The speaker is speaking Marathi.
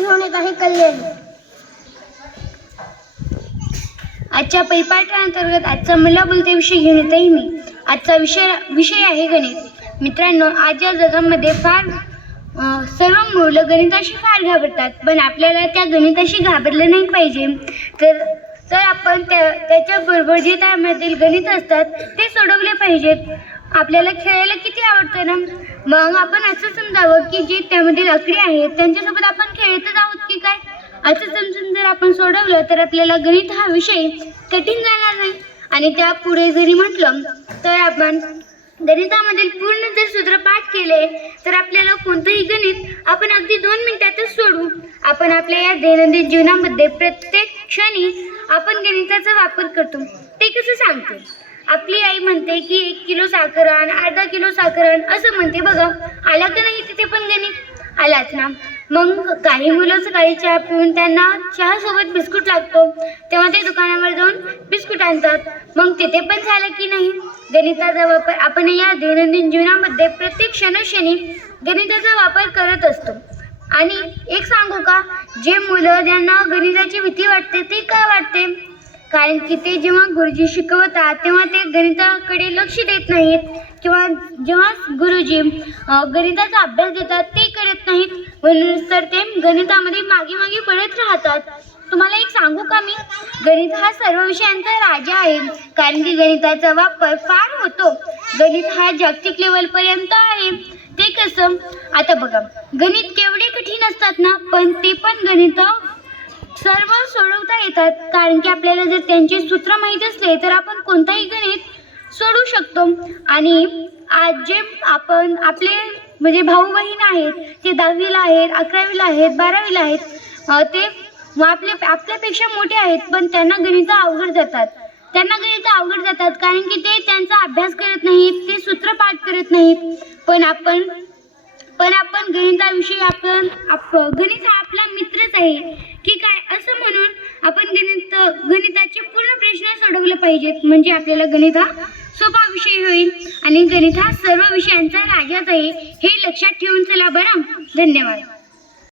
घेऊन येत आहे कल्याण. आजच्या परिपाठांतर्गत आजचा मला बोलते विषय घेऊन येत आहे मी. आजचा विषय विषय आहे गणित. मित्रांनो आजच्या जगामध्ये फार सर्व मुलं गणिताशी फार घाबरतात पण आपल्याला त्या गणिताशी घाबरलं नाही पाहिजे. तर तर आपण त्या त्याच्याबरोबर जे त्यामधील गणित असतात ते सोडवले पाहिजेत. आपल्याला खेळायला किती आवडतं ना? मग आपण असं समजावं की जे त्यामधील आकडे आहेत त्यांच्यासोबत आपण खेळतच आहोत की काय? असं समजून जर आपण सोडवलं तर आपल्याला गणित हा विषय कठीण जाणार नाही. आणि त्यापुढे जरी म्हटलं तर आपण गणितामधील पूर्ण जर सूत्रपाठ केले तर आपल्याला कोणतंही गणित आपण अगदी दोन मिनिटातच सोडू आपण आपल्या या दैनंदिन जीवनामध्ये प्रत्येक क्षणी आपण गणिताचा वापर करतो. ते कसं सांगते? आपली आई म्हणते की एक किलो साखर आण अर्धा किलो साखर आण असं म्हणते. बघा आला का नाही तिथे पण गणित? आलाच ना. मग काही मुलं सकाळी चहा पिऊन त्यांना चहासोबत बिस्कुट लागतो. तेव्हा ते दुकानावर जाऊन बिस्कुट आणतात. मग तिथे पण झालं की नाही? गणिताचा वापर आपण या दैनंदिन जीवनामध्ये प्रत्येक क्षणक्षणी गणिताचा वापर करत असतो. आणि एक सांगू का? जे मुलं ज्यांना गणिताची भीती वाटते ते का वाटते? कारण की ते जेव्हा गुरुजी शिकवतात तेव्हा ते गणिताकडे लक्ष देत नाहीत. किंवा जेव्हा गुरुजी गणिताचा अभ्यास देतात ते करत नाहीत. म्हणून तर ते गणितामध्ये मागे मागे पडत राहतात. तुम्हाला एक सांगू का मी? गणित हा सर्व विषयांचा राजा आहे. कारण की गणिताचा वापर फार होतो. गणित हा जागतिक लेवलपर्यंत आहे. ते कसं? आता बघा. गणित केवढे कठीण असतात ना? पण ते पण गणित सर्व सोडवता येतात. कारण की आपल्याला जर त्यांचे सूत्र माहीत असले तर आपण कोणताही गणित सोडू शकतो. आणि आज जे आपण आपले म्हणजे भाऊ बहीण आहेत ते दहावीला आहेत अकरावीला आहेत बारावीला आहेत ते व आपले आपल्यापेक्षा मोठे आहेत पण त्यांना गणित अवघड जातात. त्यांना गणित अवघड जातात कारण की ते त्यांचा अभ्यास करत नाहीत ते सूत्रपाठ करत नाहीत. पण आपण पण आपण गणिताविषयी आपण आप गणित हा आपला मित्रच आहे. की काय? असं म्हणून आपण गणित गणिताचे पूर्ण प्रश्न सोडवले पाहिजेत. म्हणजे आपल्याला गणित हा सोपा विषय होईल. आणि गणित हा सर्व विषयांचा राजाच आहे हे लक्षात ठेवून चला बरं. धन्यवाद.